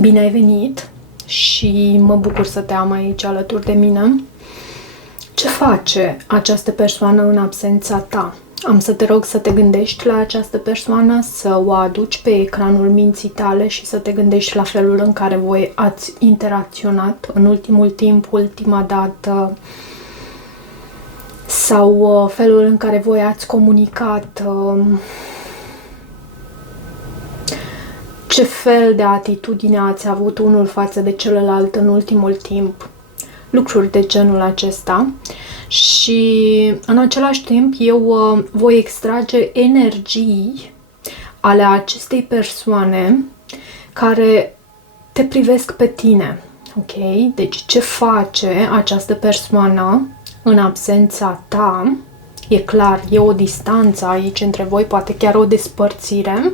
Bine ai venit și mă bucur să te am aici alături de mine. Ce face această persoană în absența ta? Am să te rog să te gândești la această persoană, să o aduci pe ecranul minții tale și să te gândești la felul în care voi ați interacționat în ultimul timp, ultima dată, sau felul în care voi ați comunicat. Ce fel de atitudine ați avut unul față de celălalt în ultimul timp? Lucruri de genul acesta. Și în același timp eu voi extrage energii ale acestei persoane care te privesc pe tine. Ok? Deci ce face această persoană în absența ta? E clar, e o distanță aici între voi, poate chiar o despărțire.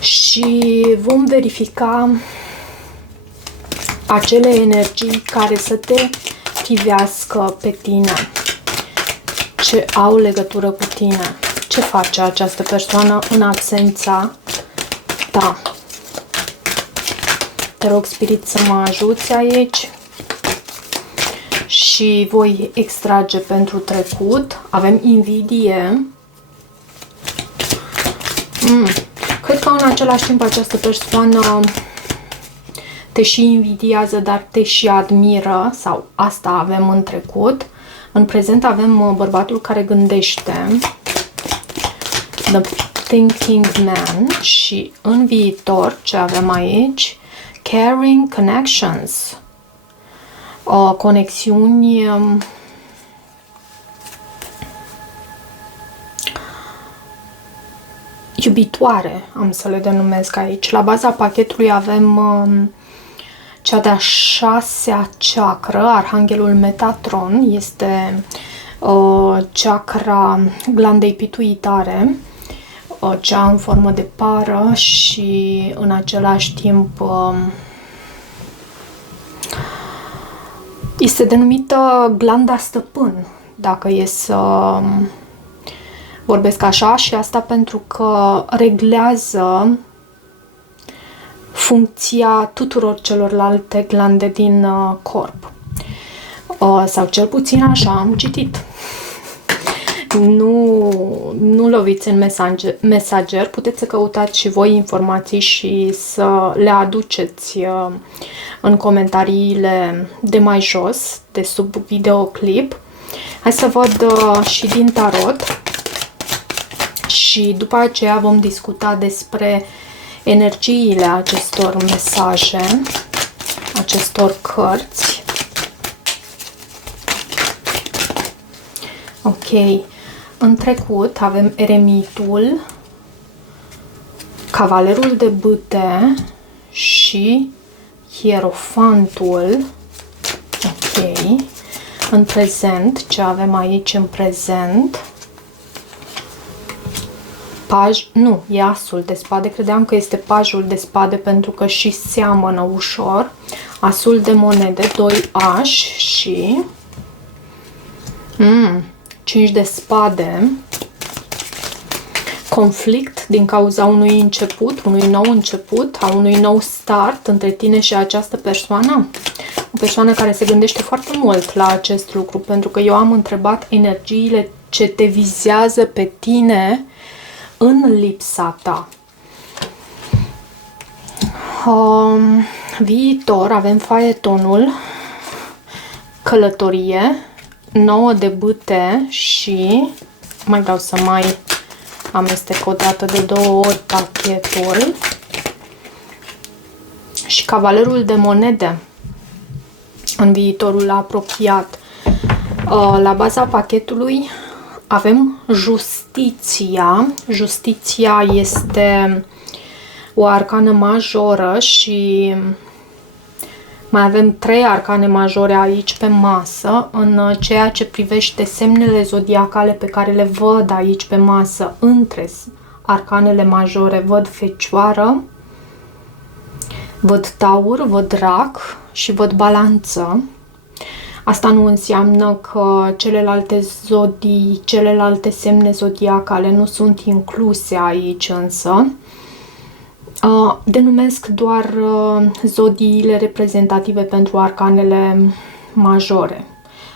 Și vom verifica acele energii care să te privească pe tine, ce au legătură cu tine, ce face această persoană în absența ta. Te rog, Spirit, să mă ajuți aici și voi extrage pentru trecut. Avem invidie. Cred că în același timp această persoană te și invidiază, dar te și admiră, sau asta avem în trecut. În prezent avem bărbatul care gândește, The Thinking Man, și în viitor ce avem aici, Caring Connections, conexiuni iubitoare, am să le denumesc aici. La baza pachetului avem cea de-a 6-a chakră, Arhanghelul Metatron, este chakra glandei pituitare, cea în formă de pară și în același timp este denumită glanda stăpân, dacă e să vorbesc așa, și asta pentru că reglează funcția tuturor celorlalte glande din corp. Sau cel puțin așa am citit. Nu loviți în Messenger, puteți să căutați și voi informații și să le aduceți în comentariile de mai jos, de sub videoclip. Hai să văd și din tarot. Și după aceea vom discuta despre energiile acestor mesaje, acestor cărți. Ok. În trecut avem Eremitul, Cavalerul de bâte și Hierofantul. Ok. În prezent, ce avem aici în prezent? E asul de spade. Credeam că este pajul de spade pentru că și seamănă ușor. Asul de monede, 2 ași și 5 de spade. Conflict din cauza unui început, unui nou început, a unui nou start între tine și această persoană. O persoană care se gândește foarte mult la acest lucru, pentru că eu am întrebat energiile ce te vizează pe tine în lipsa ta. Viitor avem faetonul, călătorie, 9 de bâte și mai vreau să mai amestec o dată de 2 ori pachetul și Cavalerul de monede în viitorul apropiat. La baza pachetului avem justiția. Justiția este o arcană majoră și mai avem 3 arcane majore aici pe masă. În ceea ce privește semnele zodiacale pe care le văd aici pe masă, între arcanele majore văd Fecioară, văd Taur, văd Rac și văd Balanță. Asta nu înseamnă că celelalte semne zodiacale nu sunt incluse aici, însă denumesc doar zodiile reprezentative pentru arcanele majore.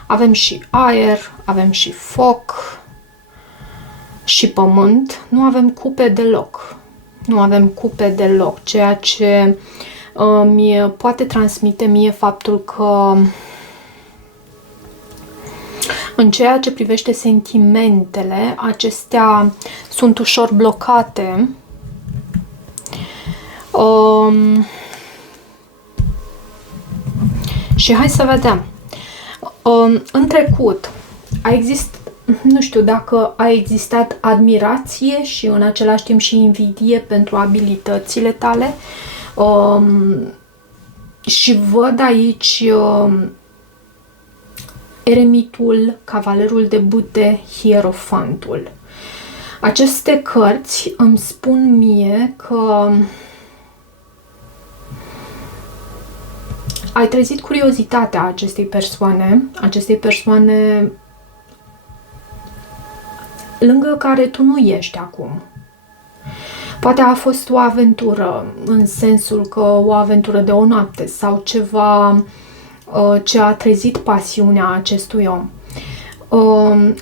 Avem și aer, avem și foc și pământ. Nu avem cupe deloc. Nu avem cupe deloc, ceea ce mi poate transmite mie faptul că în ceea ce privește sentimentele, acestea sunt ușor blocate. Și hai să vedem. În trecut nu știu dacă a existat admirație și în același timp și invidie pentru abilitățile tale. Și văd aici eremitul, cavalerul de bâte, hierofantul. Aceste cărți îmi spun mie că ai trezit curiozitatea acestei persoane lângă care tu nu ești acum. Poate a fost o aventură, în sensul că o aventură de o noapte sau ceva ce a trezit pasiunea acestui om.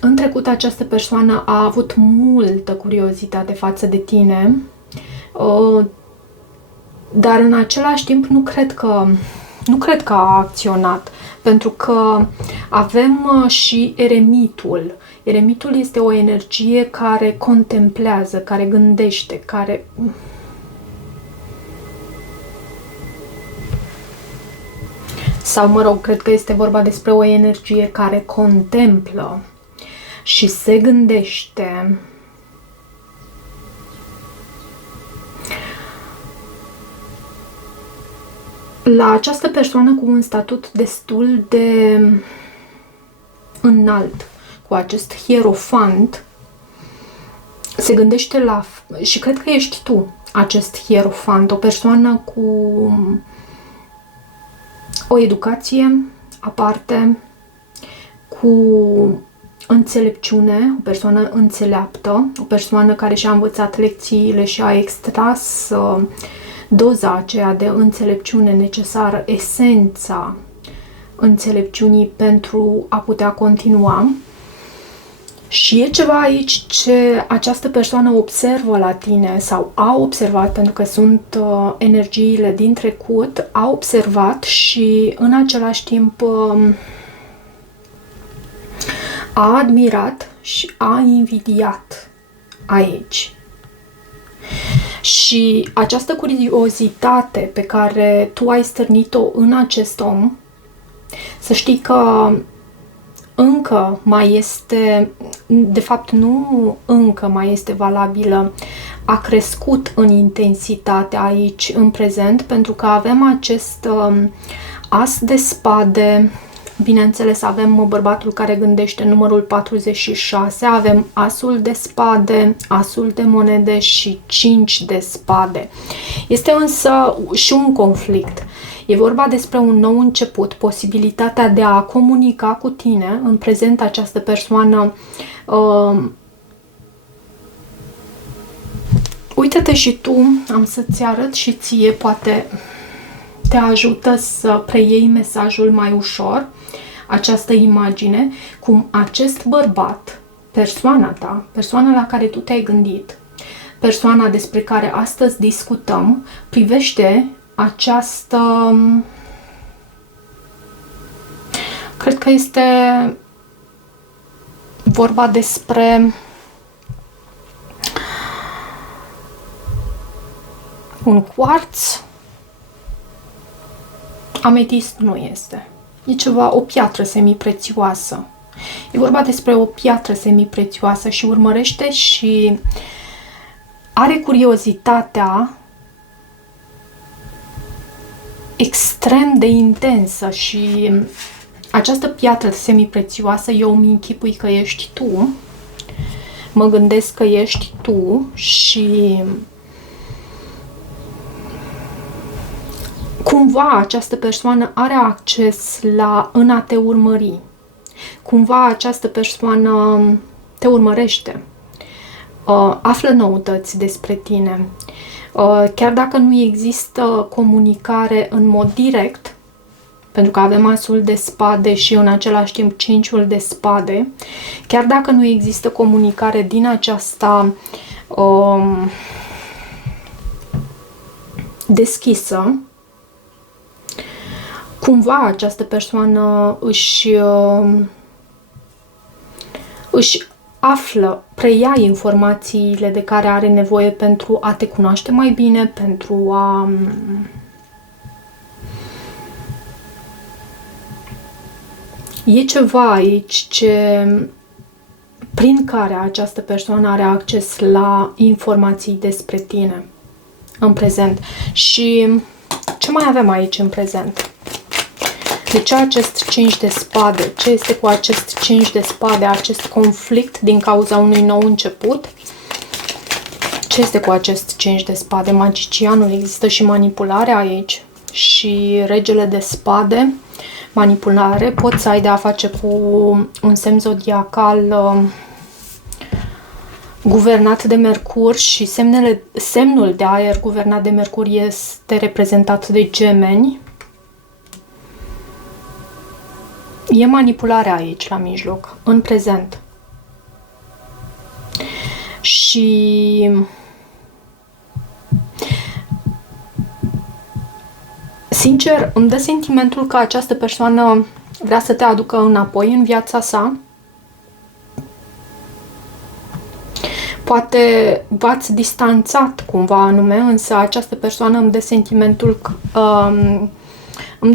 În trecut această persoană a avut multă curiozitate față de tine, dar în același timp nu cred că a acționat, pentru că avem și eremitul. Eremitul este o energie care contemplează, care gândește, care... Sau, mă rog, cred că este vorba despre o energie care contemplă și se gândește. La această persoană cu un statut destul de înalt, cu acest hierofant, se gândește la... Și cred că ești tu, acest hierofant, o persoană cu o educație aparte, cu înțelepciune, o persoană înțeleaptă, o persoană care și-a învățat lecțiile și a extras doza aceea de înțelepciune necesară, esența înțelepciunii pentru a putea continua. Și e ceva aici ce această persoană observă la tine sau a observat, pentru că sunt energiile din trecut, a observat și în același timp a admirat și a invidiat aici. Și această curiozitate pe care tu ai stârnit-o în acest om, să știi că încă mai este, de fapt nu încă mai este valabilă, a crescut în intensitate aici în prezent, pentru că avem acest as de spade, bineînțeles avem bărbatul care gândește numărul 46, avem asul de spade, asul de monede și 5 de spade. Este însă și un conflict. E vorba despre un nou început, posibilitatea de a comunica cu tine. În prezent această persoană uite-te și tu, am să-ți arăt și ție, poate te ajută să preiei mesajul mai ușor, această imagine, cum acest bărbat, persoana ta, persoana la care tu te-ai gândit, persoana despre care astăzi discutăm, privește această... Cred că este vorba despre un cuarț. Ametist nu este. E ceva, o piatră semiprețioasă. E vorba despre o piatră semiprețioasă și urmărește și are curiozitatea extrem de intensă și această piatră semiprețioasă, eu îmi închipui că ești tu, mă gândesc că ești tu și cumva această persoană are acces în a te urmări. Cumva această persoană te urmărește, află noutăți despre tine, Chiar dacă nu există comunicare în mod direct, pentru că avem asul de spade și în același timp 5-ul de spade, chiar dacă nu există comunicare din aceasta deschisă, cumva această persoană își află, preia informațiile de care are nevoie pentru a te cunoaște mai bine, pentru a e ceva aici prin care această persoană are acces la informații despre tine în prezent. Și ce mai avem aici în prezent? De ce acest 5 de spade? Ce este cu acest 5 de spade? Acest conflict din cauza unui nou început? Ce este cu acest 5 de spade? Magicianul, există și manipulare aici. Și regele de spade, manipulare, poți să ai de a face cu un semn zodiacal guvernat de Mercur și semnul de aer guvernat de Mercur este reprezentat de Gemeni. E manipularea aici, la mijloc, în prezent. Și sincer, îmi dă sentimentul că această persoană vrea să te aducă înapoi în viața sa. Poate v-ați distanțat cumva anume, însă această persoană îmi dă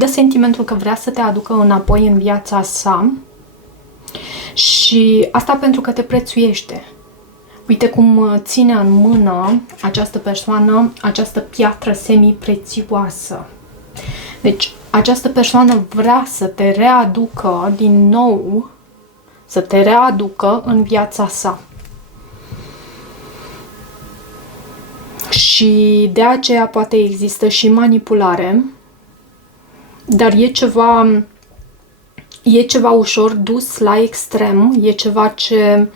sentimentul că vrea să te aducă înapoi în viața sa și asta pentru că te prețuiește. Uite cum ține în mână această persoană această piatră semi-prețioasă. Deci, această persoană vrea să te readucă din nou, să te readucă în viața sa. Și de aceea poate există și manipulare, dar e ceva ușor dus la extrem, e ceva ce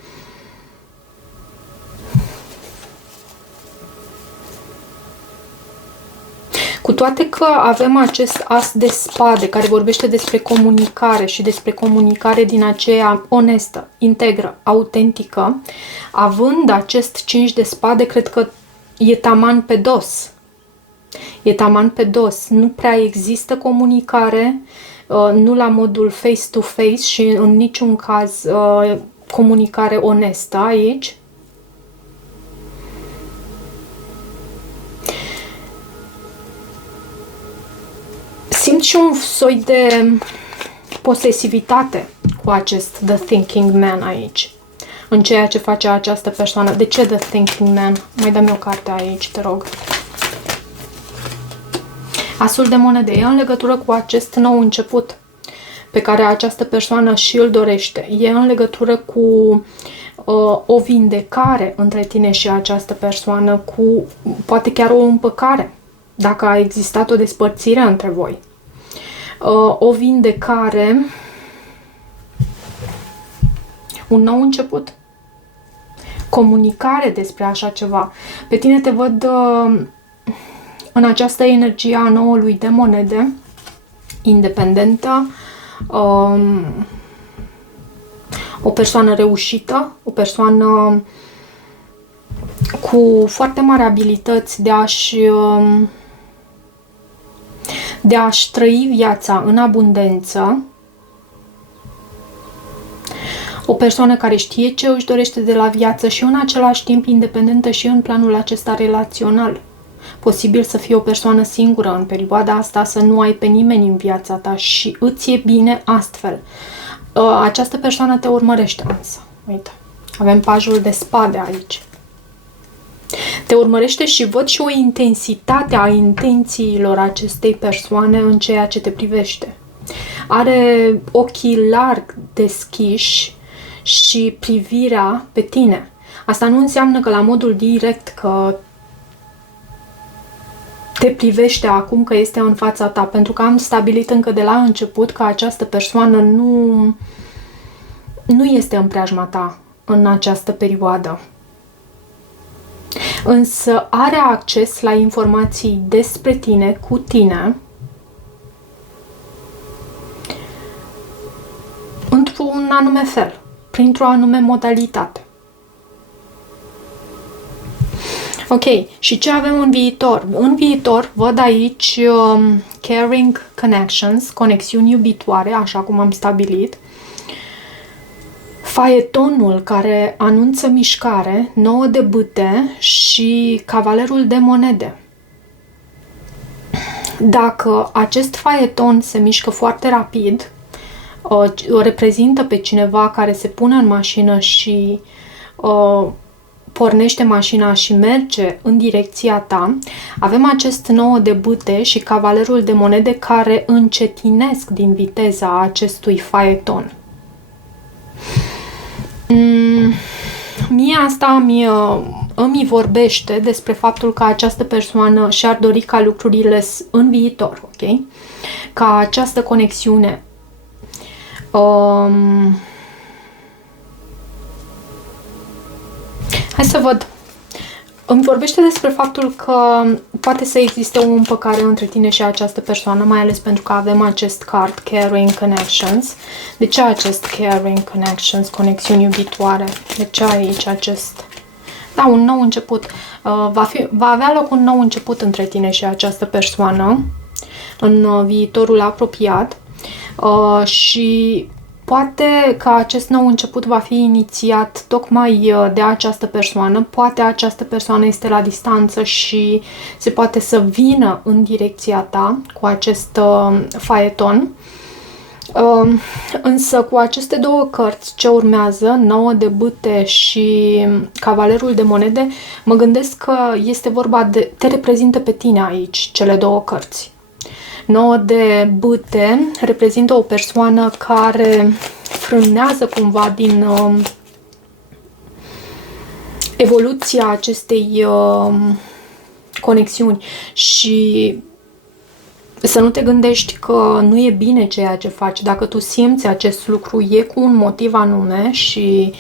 cu toate că avem acest as de spade care vorbește despre comunicare și despre comunicare din aceea onestă, integră, autentică, având acest 5 de spade, cred că e taman pe dos. E taman pe dos. Nu prea există comunicare, nu la modul face-to-face și în niciun caz comunicare onestă aici. Simt și un soi de posesivitate cu acest The Thinking Man aici, în ceea ce face această persoană. De ce The Thinking Man? Mai dă-mi o carte aici, te rog. Asul de monede e în legătură cu acest nou început pe care această persoană și îl dorește. E în legătură cu o vindecare între tine și această persoană, cu poate chiar o împăcare, dacă a existat o despărțire între voi. O vindecare, un nou început, comunicare despre așa ceva. Pe tine te văd în această energie a noului de monede, independentă, o persoană reușită, o persoană cu foarte mari abilități de a-și trăi viața în abundență, o persoană care știe ce își dorește de la viață și în același timp independentă și în planul acesta relațional. Posibil să fii o persoană singură în perioada asta, să nu ai pe nimeni în viața ta și îți e bine astfel. Această persoană te urmărește însă. Uite, avem pajul de spade aici. Te urmărește și văd și o intensitate a intențiilor acestei persoane în ceea ce te privește. Are ochii larg deschiși și privirea pe tine. Asta nu înseamnă că la modul direct că te privește acum, că este în fața ta, pentru că am stabilit încă de la început că această persoană nu este în preajma ta în această perioadă. însă are acces la informații despre tine, cu tine, într-un anume fel, printr-o anume modalitate. Ok, și ce avem în viitor? În viitor văd aici caring connections, conexiuni iubitoare, așa cum am stabilit, faetonul care anunță mișcare, 9 de bâte și cavalerul de monede. Dacă acest faeton se mișcă foarte rapid, o reprezintă pe cineva care se pune în mașină și pornește mașina și merge în direcția ta, avem acest 9 de bâte și cavalerul de monede care încetinesc din viteza acestui faeton. Mie asta îmi vorbește despre faptul că această persoană și-ar dori ca lucrurile în viitor, ok? Ca această conexiune hai să văd. Îmi vorbește despre faptul că poate să existe o împăcare între tine și această persoană, mai ales pentru că avem acest card, Caring Connections. De ce acest Caring Connections, conexiuni iubitoare? De ce aici acest... Da, un nou început. Va avea loc un nou început între tine și această persoană în viitorul apropiat și poate că acest nou început va fi inițiat tocmai de această persoană. Poate această persoană este la distanță și se poate să vină în direcția ta cu acest faeton. Însă cu aceste două cărți ce urmează, 9 de bâte și cavalerul de monede, mă gândesc că este vorba de... te reprezintă pe tine aici, cele două cărți. 9 de bâte reprezintă o persoană care frânează cumva din evoluția acestei conexiuni și să nu te gândești că nu e bine ceea ce faci. Dacă tu simți acest lucru, e cu un motiv anume și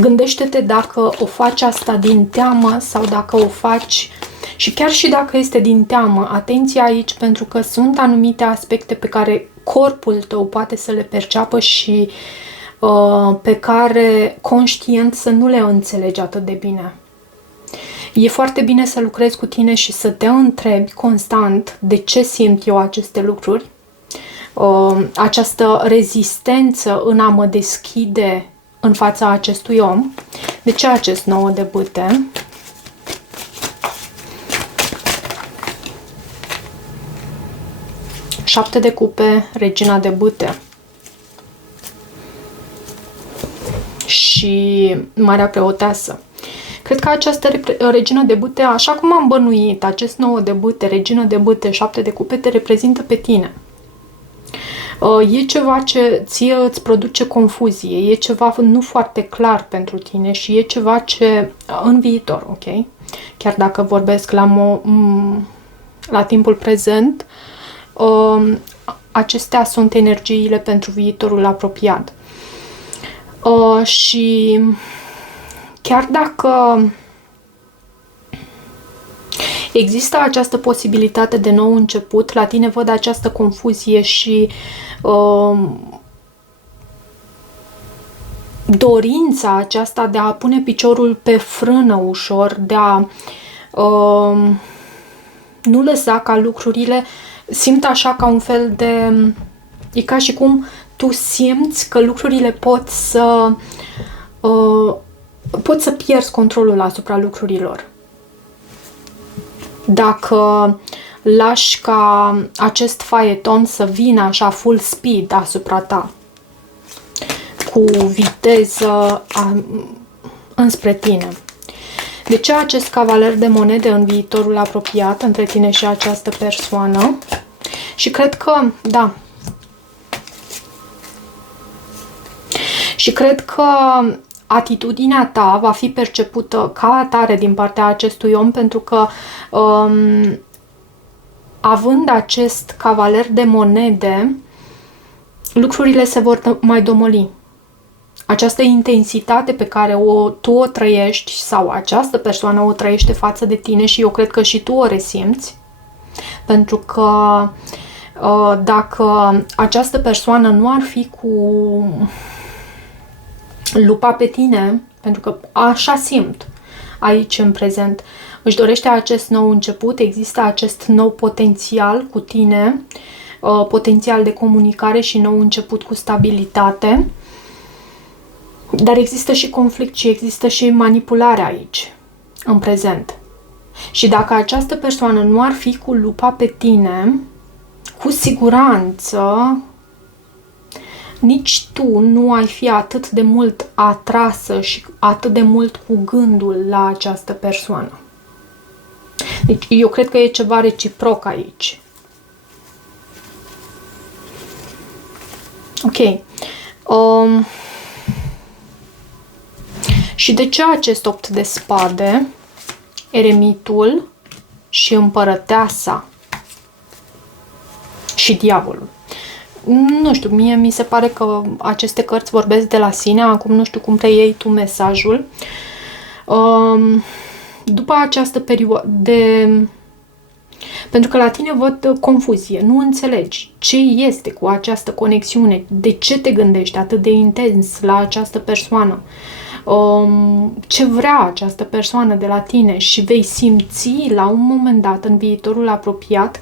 gândește-te dacă o faci asta din teamă sau dacă o faci... Și chiar și dacă este din teamă, atenție aici, pentru că sunt anumite aspecte pe care corpul tău poate să le perceapă și pe care conștient să nu le înțelegi atât de bine. E foarte bine să lucrezi cu tine și să te întrebi constant de ce simt eu aceste lucruri, această rezistență în a mă deschide în fața acestui om. De ce acest 9 de bâte? Șapte de cupe, regina de bâte și marea preoteasă. Cred că această regină de bâte, așa cum am bănuit, acest 9 de bâte, regină de bâte, 7 de cupe, te reprezintă pe tine. E ceva ce ție îți produce confuzie, e ceva nu foarte clar pentru tine și e ceva ce în viitor, ok? Chiar dacă vorbesc la timpul prezent, acestea sunt energiile pentru viitorul apropiat. Și chiar dacă există această posibilitate de nou început, la tine văd această confuzie și dorința aceasta de a pune piciorul pe frână ușor, de a nu lăsa ca lucrurile, simt așa ca un fel de... E ca și cum tu simți că lucrurile pot să pierzi controlul asupra lucrurilor. Dacă lași ca acest faeton să vină așa full speed asupra ta, cu viteză înspre tine. De ce acest cavaler de monede în viitorul apropiat între tine și această persoană? Și cred că, da. Și cred că atitudinea ta va fi percepută ca atare din partea acestui om, pentru că având acest cavaler de monede, lucrurile se vor mai domoli. această intensitate pe care tu o trăiești sau această persoană o trăiește față de tine și eu cred că și tu o resimți, pentru că dacă această persoană nu ar fi cu lupa pe tine, pentru că așa simt aici în prezent, își dorește acest nou început, există acest nou potențial cu tine, potențial de comunicare și nou început cu stabilitate, dar există și conflict și există și manipulare aici, în prezent. Și dacă această persoană nu ar fi cu lupa pe tine, cu siguranță nici tu nu ai fi atât de mult atrasă și atât de mult cu gândul la această persoană. Deci eu cred că e ceva reciproc aici. Ok. Și de ce acest 8 de spade, eremitul și împărăteasa și diavolul? Nu știu, mie mi se pare că aceste cărți vorbesc de la sine, acum nu știu cum preiei tu mesajul. După această perioadă de... Pentru că la tine văd confuzie, nu înțelegi ce este cu această conexiune, de ce te gândești atât de intens la această persoană, ce vrea această persoană de la tine și vei simți la un moment dat în viitorul apropiat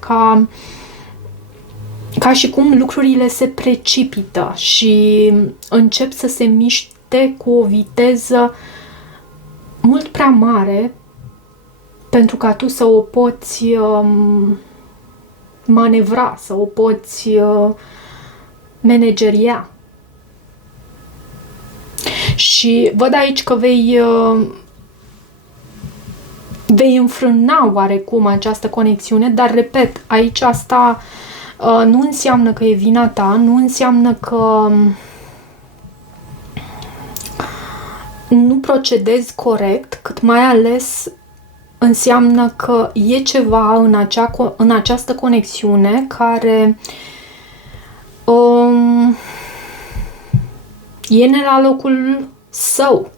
ca și cum lucrurile se precipită și încep să se miște cu o viteză mult prea mare pentru ca tu să o poți manevra, să o poți manageria. Și văd aici că vei înfrâna oarecum această conexiune, dar repet, aici asta nu înseamnă că e vina ta, nu înseamnă că nu procedezi corect, cât mai ales înseamnă că e ceva în această conexiune care e la locul său,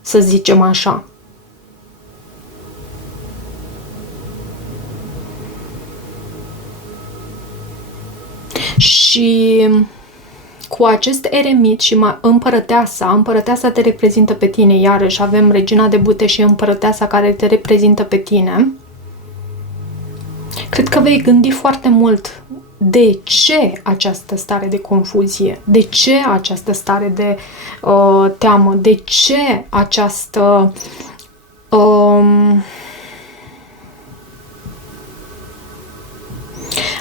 să zicem așa. Și cu acest eremit și împărăteasa te reprezintă pe tine, iarăși avem regina de bâte și împărăteasa care te reprezintă pe tine. Cred că vei gândi foarte mult de ce această stare de confuzie, de ce această stare de teamă, de ce această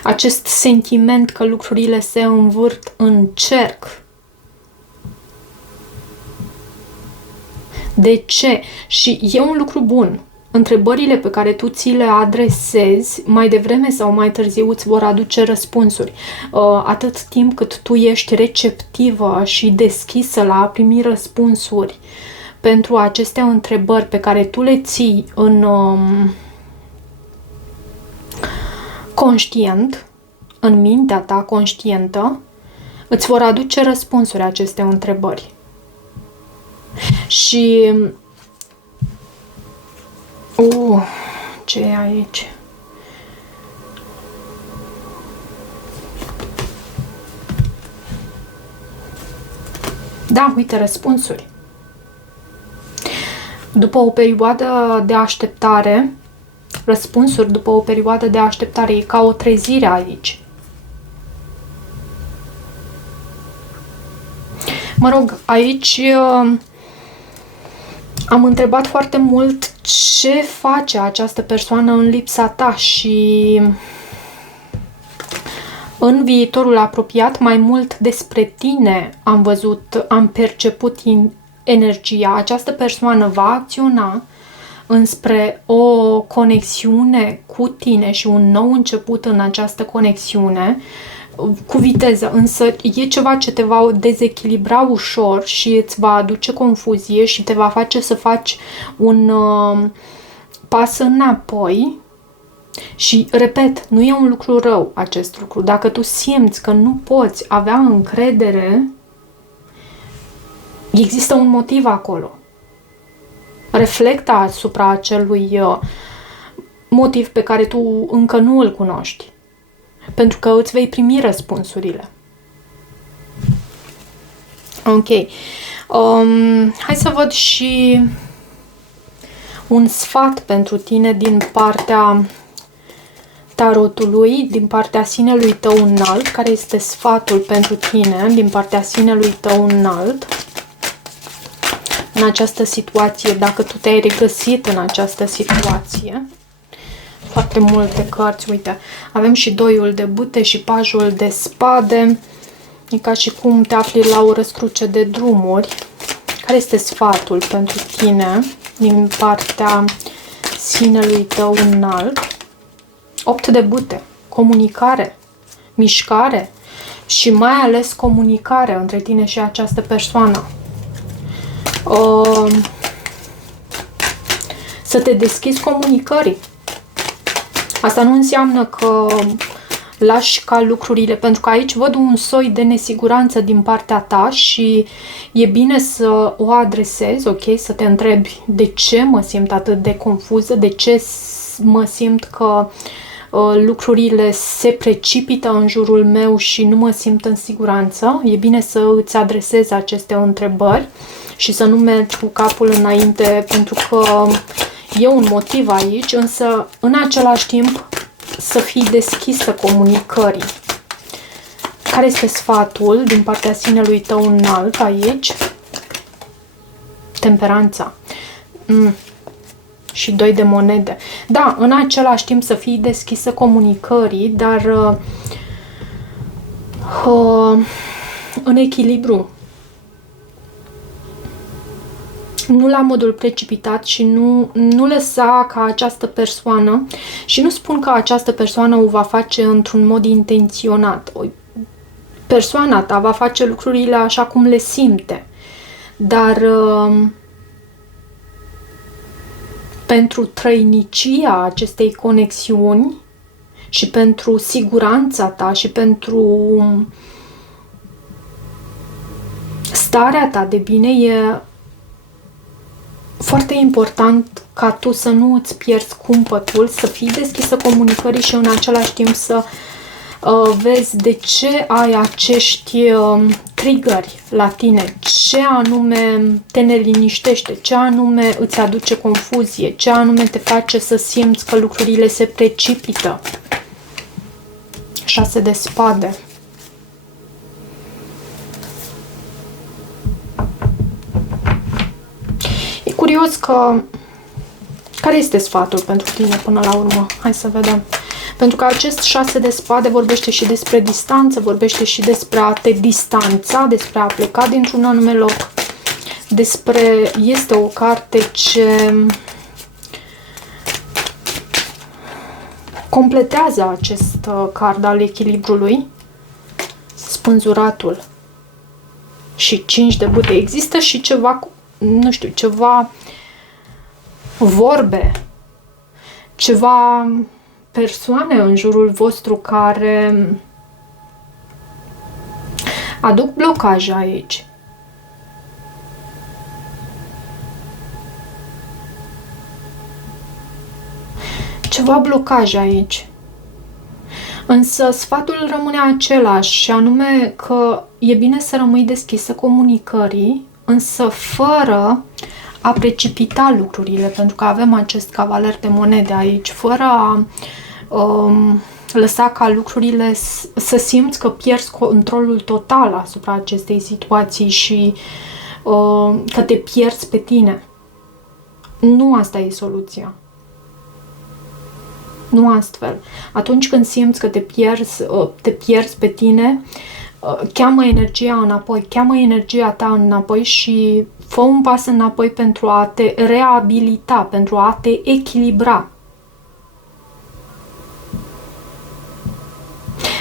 acest sentiment că lucrurile se învârt în cerc. De ce? Și e un lucru bun. Întrebările pe care tu ți le adresezi, mai devreme sau mai târziu îți vor aduce răspunsuri. Atât timp cât tu ești receptivă și deschisă la a primi răspunsuri pentru aceste întrebări pe care tu le ții în conștient, în mintea ta conștientă, îți vor aduce răspunsuri aceste întrebări. Și ce e aici? Da, uite, răspunsuri. După o perioadă de așteptare, răspunsuri după o perioadă de așteptare, e ca o trezire aici. Mă rog, aici am întrebat foarte mult ce face această persoană în lipsa ta și în viitorul apropiat mai mult despre tine am văzut, am perceput energia. Această persoană va acționa înspre o conexiune cu tine și un nou început în această conexiune cu viteză, însă e ceva ce te va dezechilibra ușor și îți va aduce confuzie și te va face să faci un pas înapoi. Și, repet, nu e un lucru rău acest lucru. Dacă tu simți că nu poți avea încredere Există un motiv acolo. Reflectă asupra acelui motiv pe care tu încă nu îl cunoști. Pentru că îți vei primi răspunsurile. Ok. Hai să văd și un sfat pentru tine din partea tarotului, din partea sinelui tău înalt. Care este sfatul pentru tine din partea sinelui tău înalt în această situație, dacă tu te-ai regăsit în această situație. Foarte multe cărți, uite, avem și doiul de bâte și pajul de spade. E ca și cum te afli la o răscruce de drumuri. Care este sfatul pentru tine din partea sinelui tău înalt? 8 de bâte, comunicare, mișcare și mai ales comunicare între tine și această persoană. Să te deschizi comunicării. Asta nu înseamnă că lași ca lucrurile, pentru că aici văd un soi de nesiguranță din partea ta și e bine să o adresezi, ok? Să te întrebi de ce mă simt atât de confuză, de ce mă simt că lucrurile se precipită în jurul meu și nu mă simt în siguranță. E bine să îți adresezi aceste întrebări și să nu mergi cu capul înainte, pentru că e un motiv aici, însă în același timp să fii deschisă comunicării. Care este sfatul din partea sinelui tău înalt aici? Temperanța. Și 2 de monede. Da, în același timp să fii deschisă comunicării, dar în echilibru. Nu la modul precipitat și nu lăsa ca această persoană, și nu spun că această persoană o va face într-un mod intenționat. Persoana ta va face lucrurile așa cum le simte. Dar pentru trăinicia acestei conexiuni și pentru siguranța ta și pentru starea ta de bine e foarte important ca tu să nu îți pierzi cumpătul, să fii deschisă comunicării și în același timp să vezi de ce ai acești triggeri la tine, ce anume te neliniștește, ce anume îți aduce confuzie, ce anume te face să simți că lucrurile se precipită. 6 de spade. E curios că... Care este sfatul pentru tine până la urmă? Hai să vedem. Pentru că acest 6 de spade vorbește și despre distanță, vorbește și despre a te distanța, despre a pleca dintr-un anume loc. Este o carte ce completează acest card al echilibrului, spânzuratul și 5 de bâte. Există și ceva, nu știu, ceva vorbe, ceva persoane în jurul vostru care aduc blocaje aici. Ceva blocaj aici. Însă sfatul rămâne același, și anume că e bine să rămâi deschisă comunicării, însă fără a precipita lucrurile, pentru că avem acest cavaler de monede aici, fără a lăsa ca lucrurile să simți că pierzi controlul total asupra acestei situații și că te pierzi pe tine. Nu asta e soluția. Nu astfel. Atunci când simți că te pierzi pe tine, cheamă energia înapoi, cheamă energia ta înapoi și fă un pas înapoi pentru a te reabilita, pentru a te echilibra.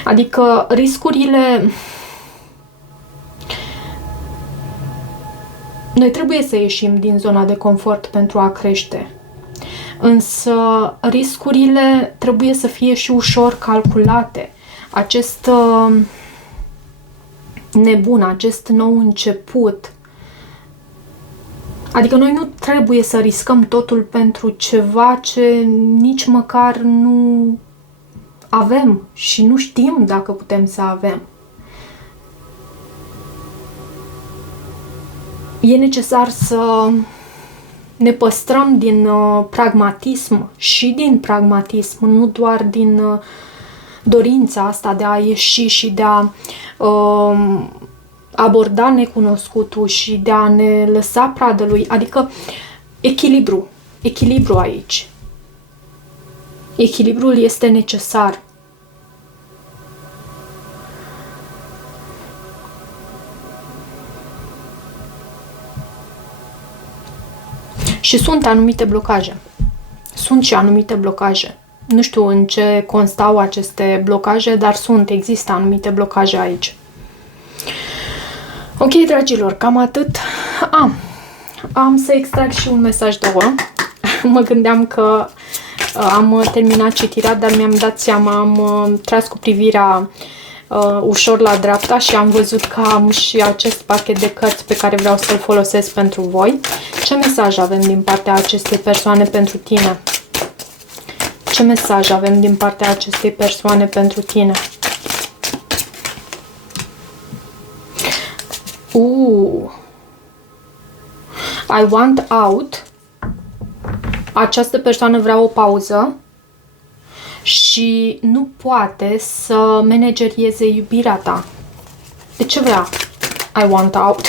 Adică riscurile... Noi trebuie să ieșim din zona de confort pentru a crește. Însă riscurile trebuie să fie și ușor calculate. Acest nebun, acest nou început, Adică noi nu trebuie să riscăm totul pentru ceva ce nici măcar nu avem și nu știm dacă putem să avem. E necesar să ne păstrăm din pragmatism și din pragmatism, nu doar din dorința asta de a ieși și de a aborda necunoscutul și de a ne lăsa pradă lui, adică echilibru aici. Echilibrul este necesar. Și sunt anumite blocaje. Sunt și anumite blocaje. Nu știu în ce constau aceste blocaje, dar există anumite blocaje aici. Ok, dragilor, cam atât. Am să extrag și un mesaj două. Mă gândeam că am terminat citirea, dar mi-am dat seama, am tras cu privirea ușor la dreapta și am văzut că am și acest pachet de cărți pe care vreau să-l folosesc pentru voi. Ce mesaj avem din partea acestei persoane pentru tine? Ce mesaj avem din partea acestei persoane pentru tine? I want out. Această persoană vrea o pauză și nu poate să managerieze iubirea ta. De ce vrea I want out?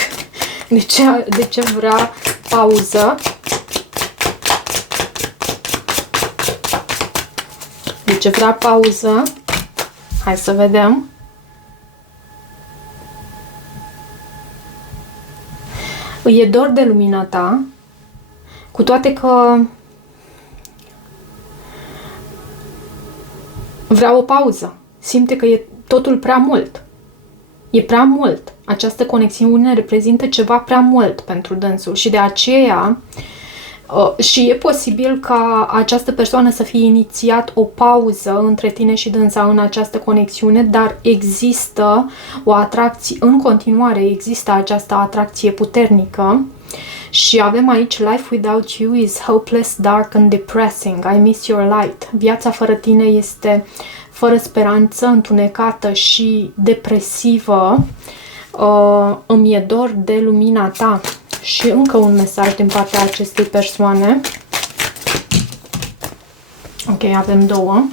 De ce vrea pauză? De ce vrea pauză? Hai să vedem. Îi e dor de lumina ta, cu toate că vrea o pauză. Simte că e totul prea mult. E prea mult. Această conexiune reprezintă ceva prea mult pentru dânsul și de aceea și e posibil ca această persoană să fie inițiat o pauză între tine și dânsa în această conexiune, dar există o atracție, în continuare există această atracție puternică și avem aici Life without you is hopeless, dark and depressing. I miss your light. Viața fără tine este fără speranță, întunecată și depresivă. Îmi e dor de lumina ta. Și încă un mesaj din partea acestei persoane. Ok, avem două.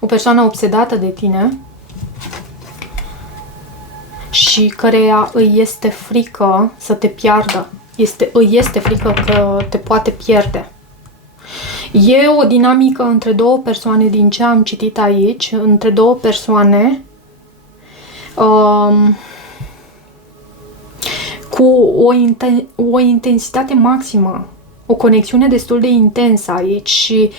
O persoană obsedată de tine și căreia îi este frică să te piardă. Îi este frică că te poate pierde. E o dinamică între două persoane din ce am citit aici, între două persoane cu o intensitate maximă, o conexiune destul de intensă aici și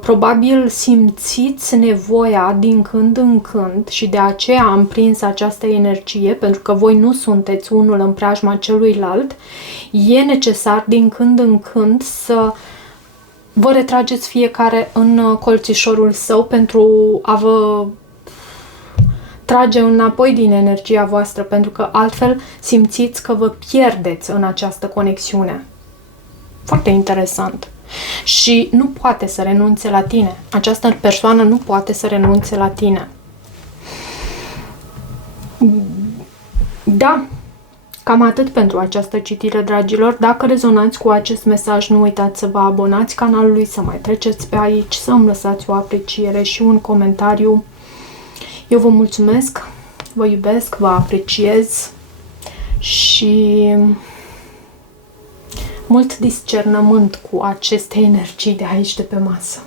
probabil simțiți nevoia din când în când și de aceea am prins această energie, pentru că voi nu sunteți unul în preajma celuilalt. E necesar din când în când să vă retrageți fiecare în colțișorul său pentru a vă trage înapoi din energia voastră, pentru că altfel simțiți că vă pierdeți în această conexiune. Foarte interesant. Și nu poate să renunțe la tine. Această persoană nu poate să renunțe la tine. Da, cam atât pentru această citire, dragilor. Dacă rezonați cu acest mesaj, nu uitați să vă abonați canalului, să mai treceți pe aici, să îmi lăsați o apreciere și un comentariu. Eu vă mulțumesc, vă iubesc, vă apreciez și mult discernământ cu aceste energii de aici, de pe masă.